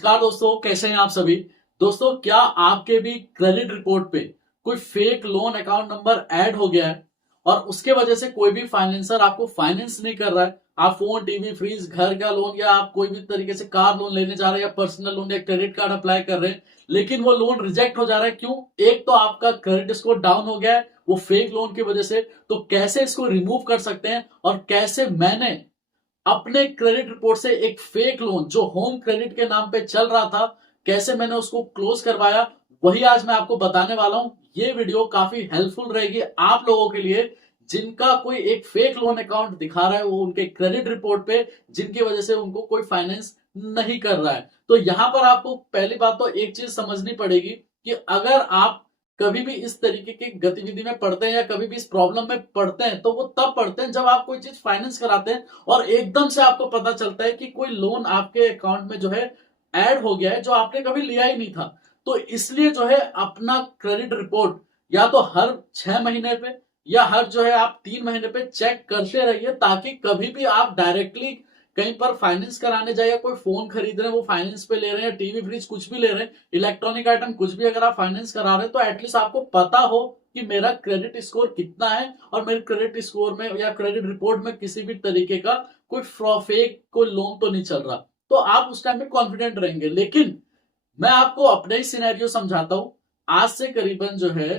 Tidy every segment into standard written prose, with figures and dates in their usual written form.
नमस्कार दोस्तों, कैसे हैं आप सभी। दोस्तों, क्या आपके भी क्रेडिट रिपोर्ट पे कोई fake loan account number add हो गया है और उसके वजह से कोई भी फाइनेंसर आपको फाइनेंस नहीं कर रहा है। आप फोन, टीवी, फ्रिज, घर का लोन या आप कोई भी तरीके से कार लोन लेने जा रहे हैं या पर्सनल लोन या क्रेडिट कार्ड अप्लाई कर रहे हैं, लेकिन वो लोन रिजेक्ट हो जा रहा है। क्यों? एक तो आपका क्रेडिट स्कोर डाउन हो गया है वो फेक लोन की वजह से। तो कैसे इसको रिमूव कर सकते हैं और कैसे मैंने अपने क्रेडिट रिपोर्ट से एक फेक लोन जो होम क्रेडिट के नाम पे चल रहा था, कैसे मैंने उसको क्लोज करवाया, वही आज मैं आपको बताने वाला हूं। ये वीडियो काफी हेल्पफुल रहेगी आप लोगों के लिए जिनका कोई एक फेक लोन अकाउंट दिखा रहा है वो उनके क्रेडिट रिपोर्ट पे, जिनकी वजह से उनको कोई फाइनेंस नहीं कर रहा है। तो यहां पर आपको पहली बात तो एक चीज समझनी पड़ेगी कि अगर आप कभी भी इस तरीके की गतिविधि में पड़ते हैं या कभी भी इस प्रॉब्लम में पड़ते हैं तो वो तब पड़ते हैं जब आप कोई चीज फाइनेंस कराते हैं और एकदम से आपको पता चलता है कि कोई लोन आपके अकाउंट में जो है ऐड हो गया है जो आपने कभी लिया ही नहीं था। तो इसलिए जो है अपना क्रेडिट रिपोर्ट या तो हर 6 महीने पे या हर जो है आप 3 महीने पे चेक करते रहिए, ताकि कभी भी आप डायरेक्टली कहीं पर फाइनेंस कराने जाए या कोई फोन खरीद रहे हैं वो फाइनेंस पे ले रहे हैं, टीवी, फ्रिज कुछ भी ले रहे हैं, इलेक्ट्रॉनिक आइटम कुछ भी अगर आप फाइनेंस करा रहे हैं तो एटलीस्ट आपको पता हो कि मेरा क्रेडिट स्कोर कितना है और मेरे क्रेडिट स्कोर में या क्रेडिट रिपोर्ट में किसी भी तरीके का कोई फेक कोई लोन तो नहीं चल रहा। तो आप उस टाइम में कॉन्फिडेंट रहेंगे। लेकिन मैं आपको अपने ही सिनेरियो समझाता हूं। आज से करीबन जो है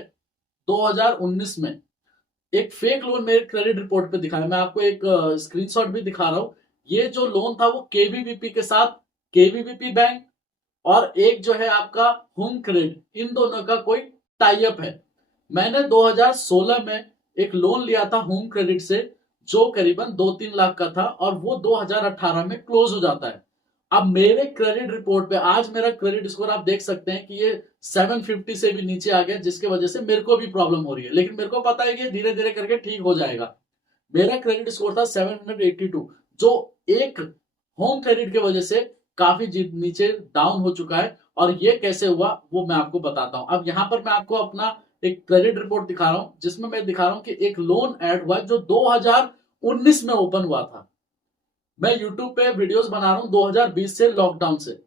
2019 में एक फेक लोन मेरे क्रेडिट रिपोर्ट पे दिखा है। मैं आपको एक स्क्रीनशॉट भी दिखा रहा हूं। ये जो लोन था वो केवीबीपी के साथ, केवीबीपी बैंक और एक जो है आपका होम क्रेडिट, इन दोनों का कोई टाई अप है। मैंने 2016 में एक लोन लिया था होम क्रेडिट से जो करीबन 2-3 लाख का था और वो 2018 में क्लोज हो जाता है। अब मेरे क्रेडिट रिपोर्ट पे आज मेरा क्रेडिट स्कोर आप देख सकते हैं कि ये 750 से भी नीचे आ गया, जिसके वजह से मेरे को भी प्रॉब्लम हो रही है। लेकिन मेरे को पता है कि धीरे धीरे करके ठीक हो जाएगा। मेरा क्रेडिट स्कोर था 782, जो एक होम क्रेडिट की वजह से काफी नीचे डाउन हो चुका है। और ये कैसे हुआ वो मैं आपको बताता हूं। अब यहां पर मैं आपको अपना एक क्रेडिट रिपोर्ट दिखा रहा हूं जिसमें मैं दिखा रहा हूं कि एक लोन ऐड हुआ जो 2019 में ओपन हुआ था। मैं यूट्यूब पे वीडियोस बना रहा हूं 2020 से, लॉकडाउन से,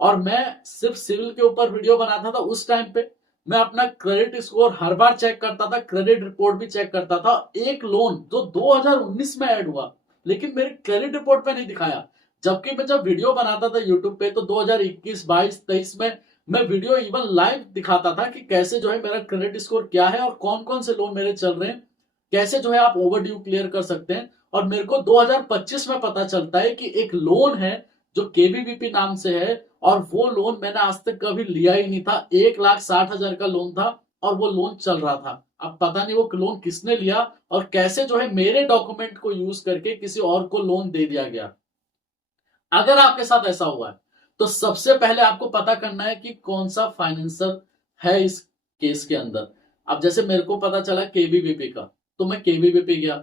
और मैं सिर्फ सिविल के ऊपर वीडियो बनाता था। उस टाइम पे मैं अपना क्रेडिट स्कोर हर बार चेक करता था, क्रेडिट रिपोर्ट भी चेक करता था। एक लोन जो 2019 में ऐड हुआ लेकिन मेरे क्रेडिट रिपोर्ट पे नहीं दिखाया, जबकि मैं जब वीडियो बनाता था यूट्यूब पे तो 2021, 22, 23 में मैं वीडियो इवन लाइव दिखाता था कि कैसे जो है मेरा क्रेडिट स्कोर क्या है और कौन कौन से लोन मेरे चल रहे हैं, कैसे जो है आप ओवर ड्यू क्लियर कर सकते हैं। और मेरे को 2025 में पता चलता है कि एक लोन है जो केवीबीपी नाम से है और वो लोन मैंने आज तक कभी लिया ही नहीं था। 1,60,000 का लोन था और वो लोन चल रहा था। अब पता नहीं वो लोन किसने लिया और कैसे जो है मेरे डॉक्यूमेंट को यूज करके किसी और को लोन दे दिया गया। अगर आपके साथ ऐसा हुआ है तो सबसे पहले आपको पता करना है कि कौन सा फाइनेंसर है इस केस के अंदर। अब जैसे मेरे को पता चला केवीबीपी का, तो मैं केवीबीपी गया,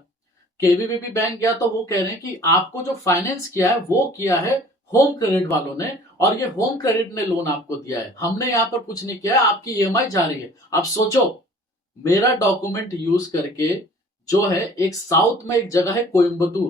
केवीबीपी बैंक गया, तो वो कह रहे हैं कि आपको जो फाइनेंस किया है वो किया है होम क्रेडिट वालों ने और ये होम क्रेडिट ने लोन आपको दिया है, हमने यहाँ पर कुछ नहीं किया है, आपकी ईएमआई जा रही है। अब सोचो, मेरा डॉक्यूमेंट यूज करके जो है एक साउथ में एक जगह है कोयम्बतूर,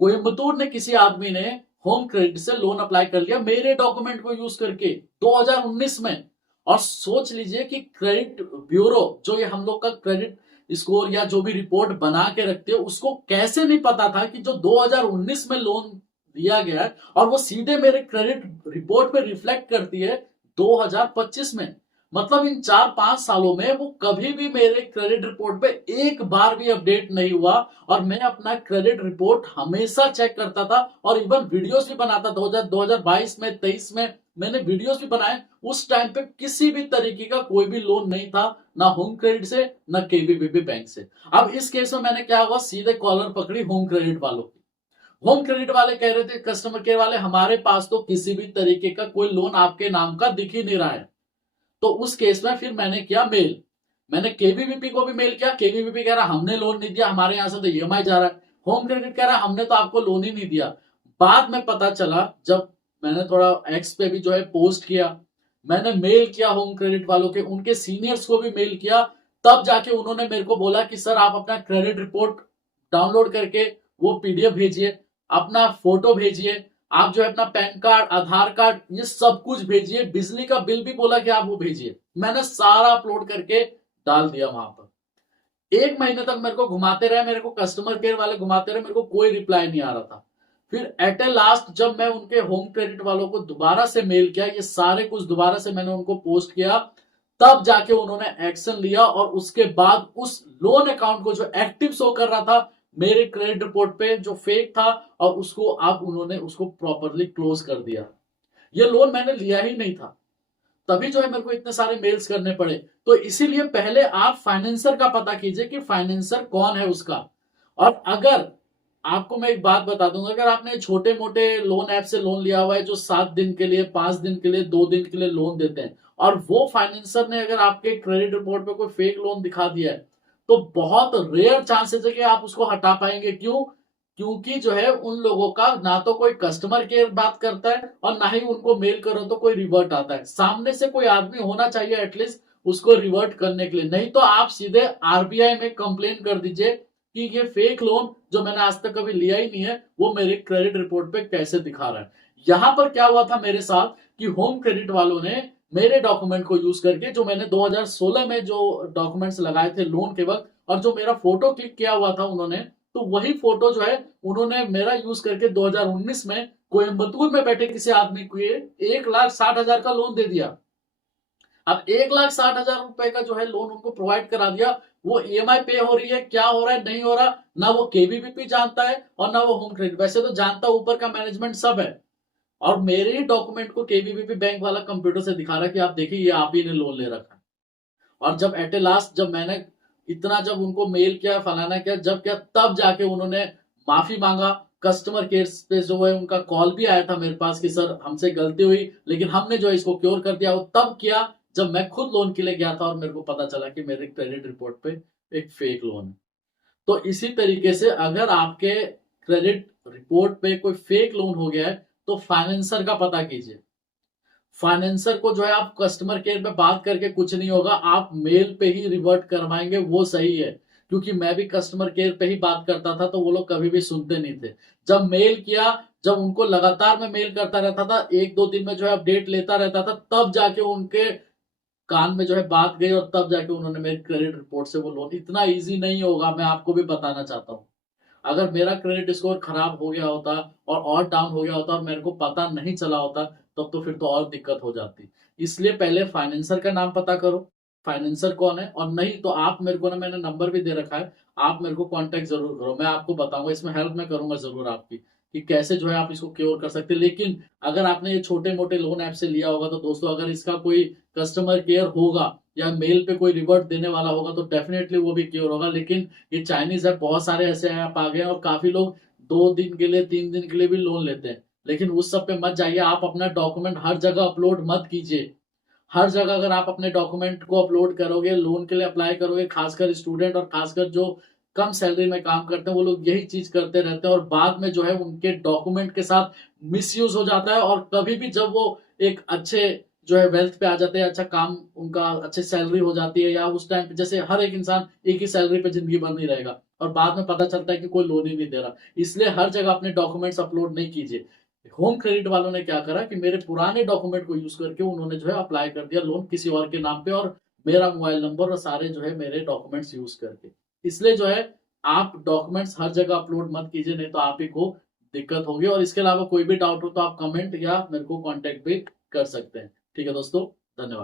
कोयम्बतूर ने किसी आदमी ने होम क्रेडिट से लोन अप्लाई कर लिया मेरे डॉक्यूमेंट को यूज करके 2019 में। और सोच लीजिए कि क्रेडिट ब्यूरो जो ये हम लोग का क्रेडिट स्कोर या जो भी रिपोर्ट बना के रखते हैं उसको कैसे नहीं पता था कि जो 2019 में लोन दिया गया है और वो सीधे मेरे क्रेडिट रिपोर्ट में रिफ्लेक्ट करती है 2025 में। मतलब इन 4-5 सालों में वो कभी भी मेरे क्रेडिट रिपोर्ट पे एक बार भी अपडेट नहीं हुआ और मैं अपना क्रेडिट रिपोर्ट हमेशा चेक करता था और इवन वीडियोस भी बनाता था। 2022 में, 23 में मैंने वीडियोस भी बनाए। उस टाइम पे किसी भी तरीके का कोई भी लोन नहीं था, ना होम क्रेडिट से ना केवीबीपी बैंक से। अब इस केस में मैंने क्या हुआ, सीधे कॉलर पकड़ी होम क्रेडिट वालों की। होम क्रेडिट वाले कह रहे थे, कस्टमर केयर वाले, हमारे पास तो किसी भी तरीके का कोई लोन आपके नाम का दिख ही नहीं रहा है। तो उस केस में फिर मैंने किया मेल, मैंने केवीबीपी को भी मेल किया। केवीबीपी कह रहा हमने लोन नहीं दिया, हमारे यहां से तो ईएमआई जा रहा है। होम क्रेडिट कह रहा हमने तो आपको लोन ही नहीं दिया। बाद में पता चला, जब मैंने थोड़ा एक्स पे भी जो है पोस्ट किया, मैंने मेल किया होम क्रेडिट वालों के, उनके सीनियर्स को भी मेल किया, तब जाके उन्होंने मेरे को बोला कि सर आप अपना क्रेडिट रिपोर्ट डाउनलोड करके वो पीडीएफ भेजिए, अपना फोटो भेजिए, आप जो है अपना पैन कार्ड, आधार कार्ड, ये सब कुछ भेजिए। बिजली का बिल भी बोला कि आप वो भेजिए। मैंने सारा अपलोड करके डाल दिया वहां पर। 1 महीने तक मेरे को घुमाते रहे, मेरे को कस्टमर केयर वाले घुमाते रहे, मेरे को कोई रिप्लाई नहीं आ रहा था। फिर एट ए लास्ट जब मैं उनके होम क्रेडिट वालों को दोबारा से मेल किया, ये सारे कुछ दोबारा से मैंने उनको पोस्ट किया, तब जाके उन्होंने एक्शन लिया। और उसके बाद उस लोन अकाउंट को जो एक्टिव शो कर रहा था मेरे क्रेडिट रिपोर्ट पे, जो फेक था, और उसको अब उन्होंने उसको प्रॉपरली क्लोज कर दिया। ये लोन मैंने लिया ही नहीं था, तभी जो है मेरे को इतने सारे मेल्स करने पड़े। तो इसीलिए पहले आप फाइनेंसर का पता कीजिए कि फाइनेंसर कौन है उसका। और अगर आपको मैं एक बात बता दूंगा, अगर आपने छोटे मोटे लोन ऐप से लोन लिया हुआ है जो 7 दिन के लिए, 5 दिन के लिए, 2 दिन के लिए लोन देते हैं, और वो फाइनेंसर ने अगर आपके क्रेडिट रिपोर्ट पे कोई फेक लोन दिखा दिया है, तो बहुत रेयर चांसेस है कि आप उसको हटा पाएंगे। क्यों? क्योंकि जो है उन लोगों का ना तो कोई कस्टमर केयर बात करता है, और ना ही उनको मेल करो तो कोई रिवर्ट आता है। सामने से कोई आदमी होना चाहिए एटलीस्ट उसको रिवर्ट करने के लिए। नहीं तो आप सीधे आरबीआई में कंप्लेन कर दीजिए कि ये फेक लोन जो मैंने आज तक कभी लिया ही नहीं है, वो मेरे क्रेडिट रिपोर्ट पे कैसे दिखा रहा है। यहां पर क्या हुआ था मेरे साथ कि होम क्रेडिट वालों ने मेरे डॉक्यूमेंट को यूज करके, जो मैंने 2016 में जो डॉक्यूमेंट्स लगाए थे लोन के वक्त, और जो मेरा फोटो क्लिक किया हुआ था उन्होंने, तो वही फोटो जो है उन्होंने मेरा यूज करके 2019 में कोयम्बतूर में बैठे किसी आदमी को 1,60,000 का लोन दे दिया। अब 1,60,000 रुपए का जो है लोन उनको प्रोवाइड करा दिया। वो ईएमआई पे हो रही है, क्या हो रहा है, नहीं हो रहा, ना वो केवीबीपी जानता है और ना वो होम क्रेडिट। वैसे तो जानता, ऊपर का मैनेजमेंट सब है, और मेरे ही डॉक्यूमेंट को केवीबीपी बैंक वाला कंप्यूटर से दिखा रहा है कि आप देखिए ये आप ही ने लोन ले रखा है। और जब एट ए लास्ट जब मैंने इतना जब उनको मेल किया, फलाना किया, जब किया, तब जाके उन्होंने माफी मांगा। कस्टमर केयर पे जो है उनका कॉल भी आया था मेरे पास कि सर हमसे गलती हुई, लेकिन हमने जो है इसको क्योर कर दिया। वो तब किया जब मैं खुद लोन के लिए गया था और मेरे को पता चला कि मेरे क्रेडिट रिपोर्ट पे एक फेक लोन है। तो इसी तरीके से अगर आपके क्रेडिट रिपोर्ट पे कोई फेक लोन हो गया है, तो फाइनेंसर का पता कीजिए। फाइनेंसर को जो है आप कस्टमर केयर पे बात करके कुछ नहीं होगा, आप मेल पे ही रिवर्ट करवाएंगे, वो सही है। क्योंकि मैं भी कस्टमर केयर पे ही बात करता था, तो वो लोग कभी भी सुनते नहीं थे। जब मेल किया, जब उनको लगातार मैं मेल करता रहता था, 1-2 दिन में जो है अपडेट लेता रहता था, तब जाके उनके कान में जो है बात गई, और तब जाके उन्होंने मेरी क्रेडिट रिपोर्ट से वो लोन। इतना इजी नहीं होगा, मैं आपको भी बताना चाहता हूँ। अगर मेरा क्रेडिट स्कोर खराब हो गया होता और डाउन हो गया होता और मेरे को पता नहीं चला होता, तब तो फिर तो और दिक्कत हो जाती। इसलिए पहले फाइनेंसर का नाम पता करो, फाइनेंसर कौन है। और नहीं तो आप मेरे को ना, मैंने नंबर भी दे रखा है, आप मेरे को कांटेक्ट जरूर करो, मैं आपको बताऊंगा, इसमें हेल्प मैं करूंगा जरूर आपकी, कि कैसे जो है आप इसको क्योर कर सकते हैं। लेकिन अगर आपने ये छोटे मोटे लोन ऐप से लिया होगा, तो दोस्तों अगर इसका कोई कस्टमर केयर होगा या मेल पे कोई रिवर्ट देने वाला होगा, तो डेफिनेटली वो भी क्योर होगा। लेकिन ये चाइनीज ऐप, बहुत सारे ऐसे ऐप आ गए हैं, और काफी लोग 2 दिन के लिए, 3 दिन के लिए भी लोन लेते हैं। लेकिन उस सब पे मत जाइए। आप अपना डॉक्यूमेंट हर जगह अपलोड मत कीजिए। हर जगह अगर आप अपने डॉक्यूमेंट को अपलोड करोगे, लोन के लिए अप्लाई करोगे, खासकर स्टूडेंट और खासकर जो कम सैलरी में काम करते हैं, वो लोग यही चीज करते रहते हैं, और बाद में जो है उनके डॉक्यूमेंट के साथ मिसयूज हो जाता है। और कभी भी जब वो एक अच्छे जो है वेल्थ पे आ जाते हैं, अच्छा काम उनका, अच्छी सैलरी हो जाती है, या उस टाइम पे जैसे हर एक इंसान एक ही सैलरी पे जिंदगी भर नहीं रहेगा, और बाद में पता चलता है कि कोई लोन ही नहीं दे रहा। इसलिए हर जगह अपने डॉक्यूमेंट्स अपलोड नहीं कीजिए। होम क्रेडिट वालों ने क्या करा कि मेरे पुराने डॉक्यूमेंट को यूज करके उन्होंने जो है अप्लाई कर दिया लोन किसी और के नाम पे, और मेरा मोबाइल नंबर और सारे जो है मेरे डॉक्यूमेंट्स यूज करके। इसलिए जो है आप डॉक्यूमेंट्स हर जगह अपलोड मत कीजिए, नहीं तो आप ही को दिक्कत होगी। और इसके अलावा कोई भी डाउट हो तो आप कमेंट या मेरे को कांटेक्ट भी कर सकते हैं। ठीक है दोस्तों, धन्यवाद।